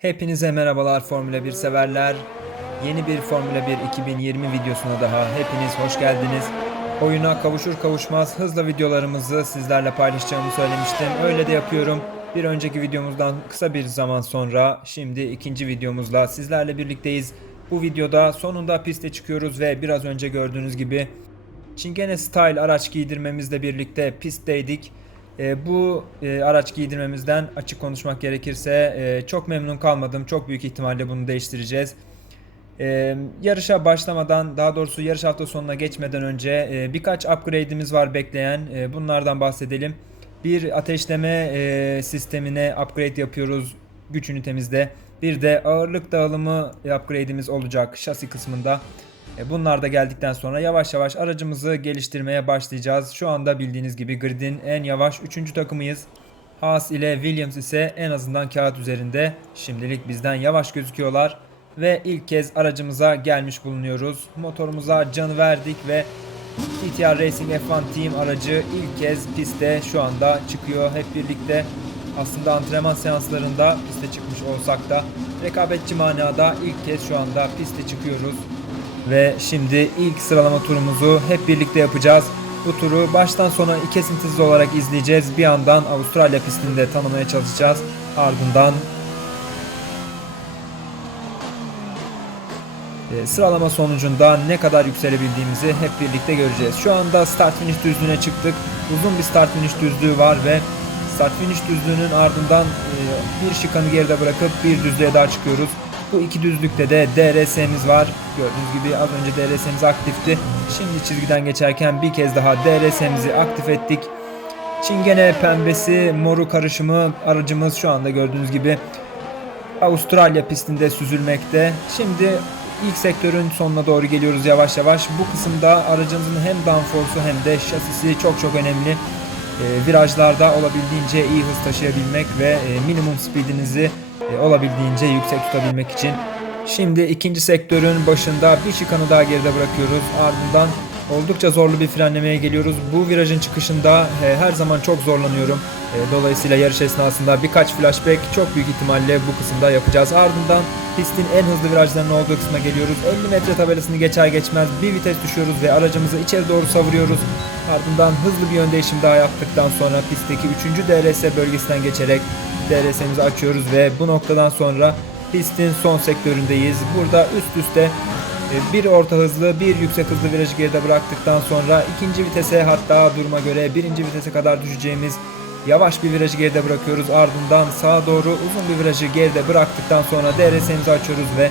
Hepinize merhabalar Formula 1 severler. Yeni bir Formula 1 2020 videosuna daha hepiniz hoş geldiniz. Oyuna kavuşur kavuşmaz hızla videolarımızı sizlerle paylaşacağımı söylemiştim. Öyle de yapıyorum. Bir önceki videomuzdan kısa bir zaman sonra şimdi ikinci videomuzla sizlerle birlikteyiz. Bu videoda sonunda piste çıkıyoruz ve biraz önce gördüğünüz gibi Çingene Style araç giydirmemizle birlikte pistteydik. E, bu e, araç giydirmemizden açık konuşmak gerekirse e, çok memnun kalmadım. Çok büyük ihtimalle bunu değiştireceğiz. Yarışa başlamadan daha doğrusu yarış hafta sonuna geçmeden önce birkaç upgrade'imiz var bekleyen. Bunlardan bahsedelim. Bir ateşleme sistemine upgrade yapıyoruz güç ünitemizde. Bir de ağırlık dağılımı upgrade'imiz olacak şasi kısmında. E, Bunlar da geldikten sonra yavaş yavaş aracımızı geliştirmeye başlayacağız. Şu anda bildiğiniz gibi gridin en yavaş 3. takımıyız. Haas ile Williams ise en azından kağıt üzerinde şimdilik bizden yavaş gözüküyorlar. Ve ilk kez aracımıza gelmiş bulunuyoruz. Motorumuza canı verdik ve TTR Racing F1 Team aracı ilk kez piste şu anda çıkıyor hep birlikte. Aslında antrenman seanslarında piste çıkmış olsak da rekabetçi manada ilk kez şu anda piste çıkıyoruz. Ve şimdi ilk sıralama turumuzu hep birlikte yapacağız. Bu turu baştan sona kesintisiz olarak izleyeceğiz. Bir yandan Avustralya pistinde tanımaya çalışacağız. Ardından e, sıralama sonucunda ne kadar yükselebildiğimizi hep birlikte göreceğiz. Şu anda start finish düzlüğüne çıktık. Uzun bir start finish düzlüğü var ve start finish düzlüğünün ardından e, bir şikanı geride bırakıp bir düzlüğe daha çıkıyoruz. Bu iki düzlükte de DRS'miz var. Gördüğünüz gibi az önce DRS'miz aktifti. Şimdi çizgiden geçerken bir kez daha DRS'mizi aktif ettik. Çingene pembesi moru karışımı aracımız şu anda gördüğünüz gibi Avustralya pistinde süzülmekte. Şimdi ilk sektörün sonuna doğru geliyoruz yavaş yavaş. Bu kısımda aracımızın hem downforce'u hem de şasisi çok çok önemli. Ee, virajlarda olabildiğince iyi hız taşıyabilmek ve e, minimum speedinizi e, olabildiğince yüksek tutabilmek için. Şimdi ikinci sektörün başında bir şikanı daha geride bırakıyoruz. Ardından oldukça zorlu bir frenlemeye geliyoruz. Bu virajın çıkışında e, her zaman çok zorlanıyorum. E, Dolayısıyla yarış esnasında birkaç flashback çok büyük ihtimalle bu kısımda yapacağız. Ardından pistin en hızlı virajlarının olduğu kısma geliyoruz. 50 metre tabelasını geçer geçmez bir vites düşüyoruz ve aracımızı içeri doğru savuruyoruz. Ardından hızlı bir yön değişim daha yaptıktan sonra pistteki 3. DRS bölgesinden geçerek DRS'imizi açıyoruz ve bu noktadan sonra pistin son sektöründeyiz. Burada üst üste e, bir orta hızlı bir yüksek hızlı virajı geride bıraktıktan sonra ikinci vitese hatta duruma göre birinci vitese kadar düşeceğimiz yavaş bir virajı geride bırakıyoruz. Ardından sağa doğru uzun bir virajı geride bıraktıktan sonra DRS'imizi açıyoruz ve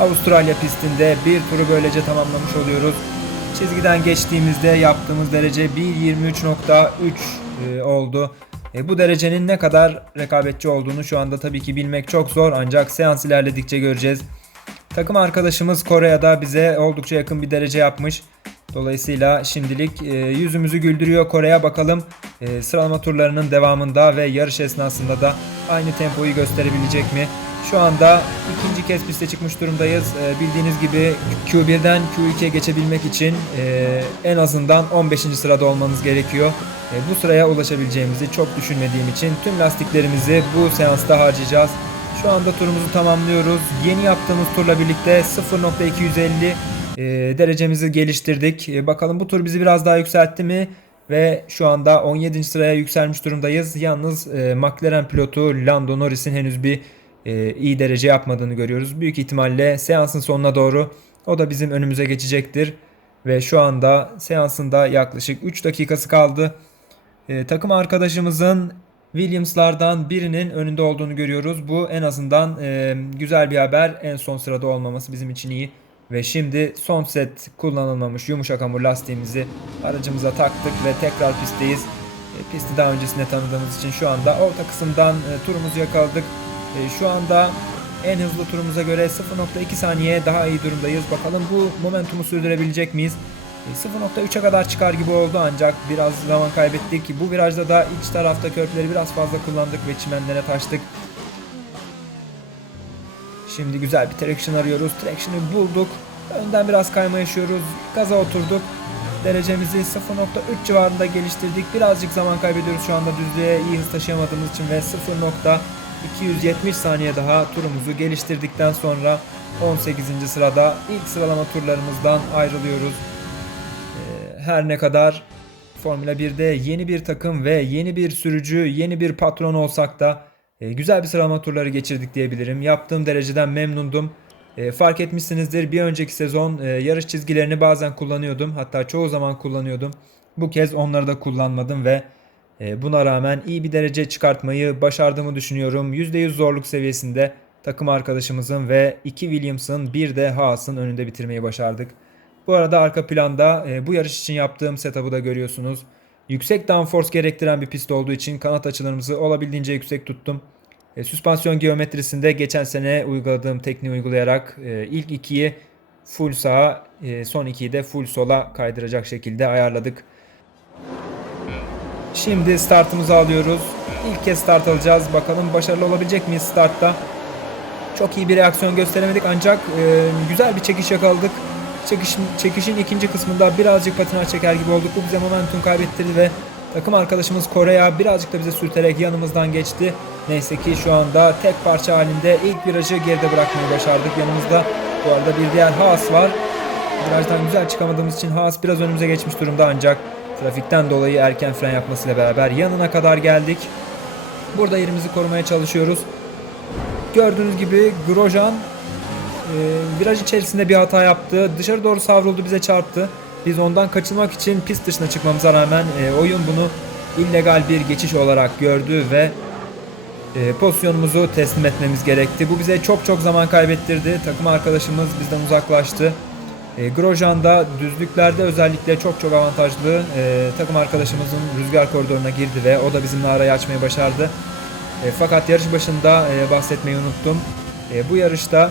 Avustralya pistinde bir turu böylece tamamlamış oluyoruz. Çizgiden geçtiğimizde yaptığımız derece 1.23.3 e, oldu. E, bu derecenin ne kadar rekabetçi olduğunu şu anda tabii ki bilmek çok zor ancak seans ilerledikçe göreceğiz. Takım arkadaşımız Kore'de bize oldukça yakın bir derece yapmış. Dolayısıyla şimdilik e, yüzümüzü güldürüyor Kore'ye bakalım e, sıralama turlarının devamında ve yarış esnasında da aynı tempoyu gösterebilecek mi? Şu anda ikinci kez piste çıkmış durumdayız. E, bildiğiniz gibi Q1'den Q2'ye geçebilmek için e, en azından 15. sırada olmanız gerekiyor. E, bu sıraya ulaşabileceğimizi çok düşünmediğim için tüm lastiklerimizi bu seansta harcayacağız. Şu anda turumuzu tamamlıyoruz. Yeni yaptığımız turla birlikte 0.250 e, derecemizi geliştirdik. E, bakalım bu tur bizi biraz daha yükseltti mi? Ve şu anda 17. sıraya yükselmiş durumdayız. Yalnız e, McLaren pilotu Lando Norris'in henüz bir e, iyi derece yapmadığını görüyoruz. Büyük ihtimalle seansın sonuna doğru o da bizim önümüze geçecektir. Ve şu anda seansında yaklaşık 3 dakikası kaldı. E, takım arkadaşımızın Williams'lardan birinin önünde olduğunu görüyoruz. Bu en azından e, güzel bir haber. En son sırada olmaması bizim için iyi. Ve şimdi son set kullanılmamış yumuşak hamur lastiğimizi aracımıza taktık ve tekrar pistteyiz. E, pisti daha öncesinde tanıdığımız için şu anda orta kısımdan e, turumuzu yakaladık. E, şu anda en hızlı turumuza göre 0.2 saniye daha iyi durumdayız. Bakalım bu momentumu sürdürebilecek miyiz? E, 0.3'e kadar çıkar gibi oldu ancak biraz zaman kaybettik. Bu virajda da iç tarafta körpleri biraz fazla kullandık ve çimenlere taştık. Şimdi güzel bir traction arıyoruz. Traction'ı bulduk. Önden biraz kayma yaşıyoruz. Gaza oturduk. Derecemizi 0.3 civarında geliştirdik. Birazcık zaman kaybediyoruz şu anda düzlüğe iyi hız taşıyamadığımız için ve 270 saniye daha turumuzu geliştirdikten sonra 18. sırada ilk sıralama turlarımızdan ayrılıyoruz. Ee, Her ne kadar Formula 1'de yeni bir takım ve yeni bir sürücü, yeni bir patron olsak da e, güzel bir sıralama turları geçirdik diyebilirim. Yaptığım dereceden memnundum. E, fark etmişsinizdir bir önceki sezon e, yarış çizgilerini bazen kullanıyordum. Hatta çoğu zaman kullanıyordum. Bu kez onları da kullanmadım ve buna rağmen iyi bir derece çıkartmayı başardığımı düşünüyorum. %100 zorluk seviyesinde takım arkadaşımızın ve iki Williams'ın bir de Haas'ın önünde bitirmeyi başardık. Bu arada arka planda e, bu yarış için yaptığım setup'ı da görüyorsunuz. Yüksek downforce gerektiren bir pist olduğu için kanat açılarımızı olabildiğince yüksek tuttum. E, süspansiyon geometrisinde geçen sene uyguladığım tekniği uygulayarak e, ilk ikiyi full sağa, son ikiyi de full sola kaydıracak şekilde ayarladık. Şimdi startımızı alıyoruz. İlk kez start alacağız. Bakalım başarılı olabilecek miyiz startta? Çok iyi bir reaksiyon gösteremedik ancak e, güzel bir çekiş yakaladık. Çekiş, çekişin ikinci kısmında birazcık patinaj çeker gibi olduk. Bu bize momentum kaybettirdi ve takım arkadaşımız Kore'ye birazcık da bize sürterek yanımızdan geçti. Neyse ki şu anda tek parça halinde ilk virajı geride bırakmayı başardık. Yanımızda bu arada bir diğer Haas var. Virajdan güzel çıkamadığımız için Haas biraz önümüze geçmiş durumda ancak trafikten dolayı erken fren yapmasıyla beraber yanına kadar geldik. Burada yerimizi korumaya çalışıyoruz. Gördüğünüz gibi Grosjean e, viraj içerisinde bir hata yaptı. Dışarı doğru savruldu bize çarptı. Biz ondan kaçınmak için pist dışına çıkmamıza rağmen e, oyun bunu illegal bir geçiş olarak gördü ve e, pozisyonumuzu teslim etmemiz gerekti. Bu bize çok çok zaman kaybettirdi. Takım arkadaşımız bizden uzaklaştı. E, Grosjean düzlüklerde özellikle çok çok avantajlı. E, takım arkadaşımızın rüzgar koridoruna girdi ve o da bizimle arayı açmayı başardı. E, fakat yarış başında e, bahsetmeyi unuttum. E, bu yarışta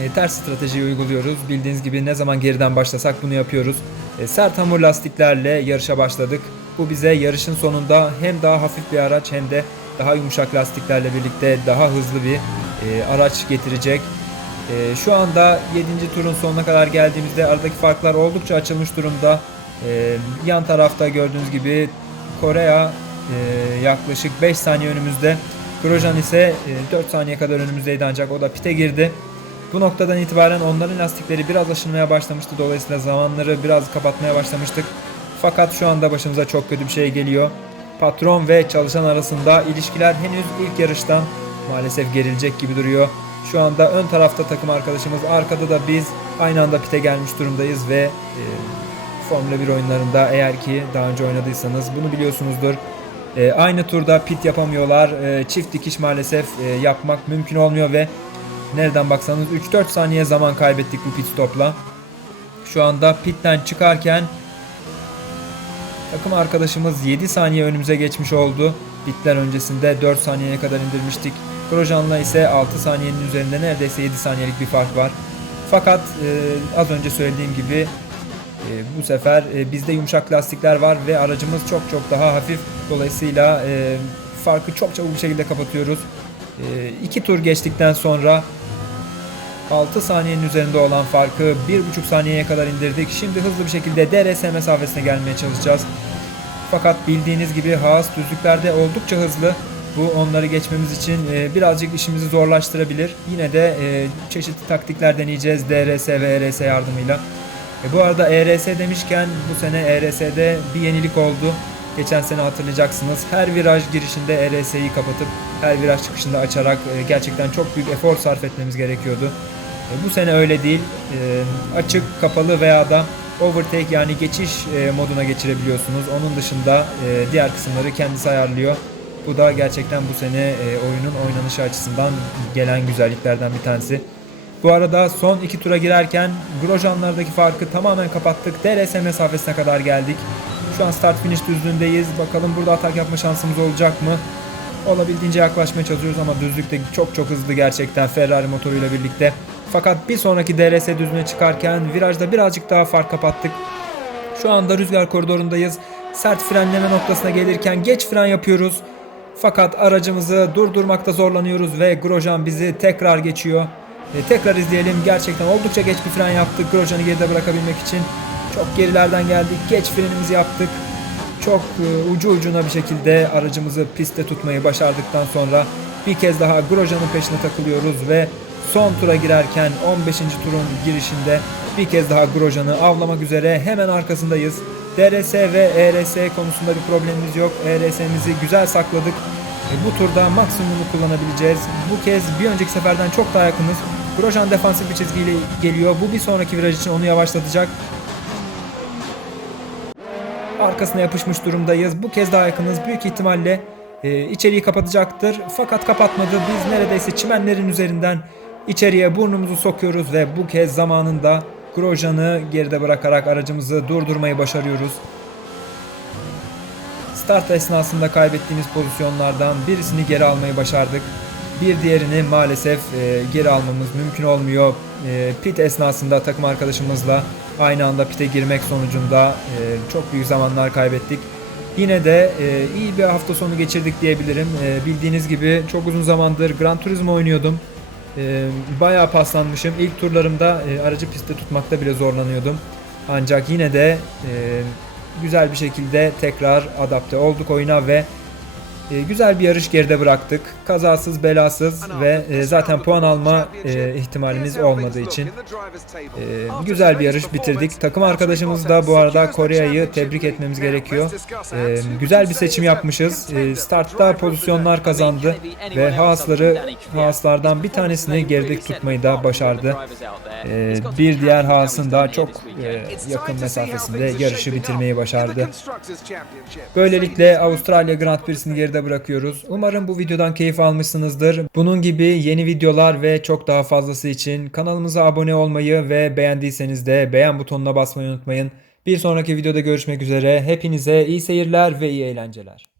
e, ters stratejiyi uyguluyoruz. Bildiğiniz gibi ne zaman geriden başlasak bunu yapıyoruz. E, sert hamur lastiklerle yarışa başladık. Bu bize yarışın sonunda hem daha hafif bir araç hem de daha yumuşak lastiklerle birlikte daha hızlı bir e, araç getirecek. E, şu anda 7. turun sonuna kadar geldiğimizde aradaki farklar oldukça açılmış durumda. E, yan tarafta gördüğünüz gibi Korea e, yaklaşık 5 saniye önümüzde. Grosjean ise e, 4 saniye kadar önümüzdeydi ancak o da pite girdi. Bu noktadan itibaren onların lastikleri biraz aşınmaya başlamıştı. Dolayısıyla zamanları biraz kapatmaya başlamıştık. Fakat şu anda başımıza çok kötü bir şey geliyor. Patron ve çalışan arasında ilişkiler henüz ilk yarıştan maalesef gerilecek gibi duruyor. Şu anda ön tarafta takım arkadaşımız, arkada da biz aynı anda pite gelmiş durumdayız ve e, Formula 1 oyunlarında eğer ki daha önce oynadıysanız bunu biliyorsunuzdur. E, aynı turda pit yapamıyorlar. E, çift dikiş maalesef e, yapmak mümkün olmuyor ve nereden baksanız 3-4 saniye zaman kaybettik bu pit stopla. Şu anda pitten çıkarken takım arkadaşımız 7 saniye önümüze geçmiş oldu. Pitler öncesinde 4 saniyeye kadar indirmiştik. Grosjean'la ise 6 saniyenin üzerinde neredeyse 7 saniyelik bir fark var. Fakat e, az önce söylediğim gibi e, bu sefer e, bizde yumuşak lastikler var ve aracımız çok çok daha hafif. Dolayısıyla e, farkı çok çabuk bir şekilde kapatıyoruz. E, tur geçtikten sonra 6 saniyenin üzerinde olan farkı 1,5 saniyeye kadar indirdik. Şimdi hızlı bir şekilde DRS mesafesine gelmeye çalışacağız. Fakat bildiğiniz gibi Haas düzlüklerde oldukça hızlı. Bu onları geçmemiz için e, birazcık işimizi zorlaştırabilir. Yine de e, çeşitli taktikler deneyeceğiz DRS ve ERS yardımıyla. E, bu arada ERS demişken bu sene ERS'de bir yenilik oldu. Geçen sene hatırlayacaksınız. Her viraj girişinde ERS'yi kapatıp her viraj çıkışında açarak e, gerçekten çok büyük efor sarf etmemiz gerekiyordu. E, bu sene öyle değil. E, açık, kapalı veya da overtake yani geçiş e, moduna geçirebiliyorsunuz. Onun dışında e, diğer kısımları kendisi ayarlıyor. Bu da gerçekten bu sene e, oyunun oynanışı açısından gelen güzelliklerden bir tanesi. Bu arada son iki tura girerken Grosjean'lardaki farkı tamamen kapattık. DRS mesafesine kadar geldik. Şu an start finish düzlüğündeyiz. Bakalım burada atak yapma şansımız olacak mı? Olabildiğince yaklaşmaya çalışıyoruz ama düzlükte çok çok hızlı gerçekten Ferrari motoruyla birlikte. Fakat bir sonraki DRS düzlüğüne çıkarken virajda birazcık daha fark kapattık. Şu anda rüzgar koridorundayız. Sert frenleme noktasına gelirken geç fren yapıyoruz. Fakat aracımızı durdurmakta zorlanıyoruz ve Grosjean bizi tekrar geçiyor. E, tekrar izleyelim. Gerçekten oldukça geç bir fren yaptık Grosjean'ı geride bırakabilmek için. Çok gerilerden geldik. Geç frenimizi yaptık. Çok e, ucu ucuna bir şekilde aracımızı pistte tutmayı başardıktan sonra Bir kez daha Grosje'nin peşine takılıyoruz ve son tura girerken 15. turun girişinde bir kez daha Grosje'ni avlamak üzere hemen arkasındayız. DRS ve ERS konusunda bir problemimiz yok. ERS'mizi güzel sakladık. E, Bu turda maksimumunu kullanabileceğiz. Bu kez bir önceki seferden çok daha yakınız. Grosjean defansif bir çizgiyle geliyor. Bu bir sonraki viraj için onu yavaşlatacak. Arkasına yapışmış durumdayız. Bu kez daha yakınız. Büyük ihtimalle e, içeriği kapatacaktır. Fakat kapatmadı. Biz neredeyse çimenlerin üzerinden içeriye burnumuzu sokuyoruz ve bu kez zamanında Grosjean'ı geride bırakarak aracımızı durdurmayı başarıyoruz. Start esnasında kaybettiğimiz pozisyonlardan birisini geri almayı başardık. Bir diğerini maalesef e, geri almamız mümkün olmuyor. E, pit esnasında takım arkadaşımızla aynı anda pite girmek sonucunda e, çok büyük zamanlar kaybettik. Yine de e, iyi bir hafta sonu geçirdik diyebilirim. E, bildiğiniz gibi çok uzun zamandır Gran Turismo oynuyordum. E, bayağı paslanmışım. İlk turlarımda e, aracı pistte tutmakta bile zorlanıyordum. Ancak yine de e, güzel bir şekilde tekrar adapte olduk oyuna ve e, güzel bir yarış geride bıraktık. Kazasız belasız ve e, zaten puan alma e, ihtimalimiz olmadığı için e, güzel bir yarış bitirdik. Takım arkadaşımız da bu arada Kore'yi tebrik etmemiz gerekiyor. E, güzel bir seçim yapmışız. E, startta pozisyonlar kazandı ve Haas'ları Haas'lardan bir tanesini geride tutmayı da başardı. E, bir diğer Haas'ın da çok e, yakın mesafesinde yarışı bitirmeyi başardı. Böylelikle Avustralya Grand Prix'sini geride bırakıyoruz. Umarım bu videodan keyif almışsınızdır. Bunun gibi yeni videolar ve çok daha fazlası için kanalımıza abone olmayı ve beğendiyseniz de beğen butonuna basmayı unutmayın. Bir sonraki videoda görüşmek üzere. Hepinize iyi seyirler ve iyi eğlenceler.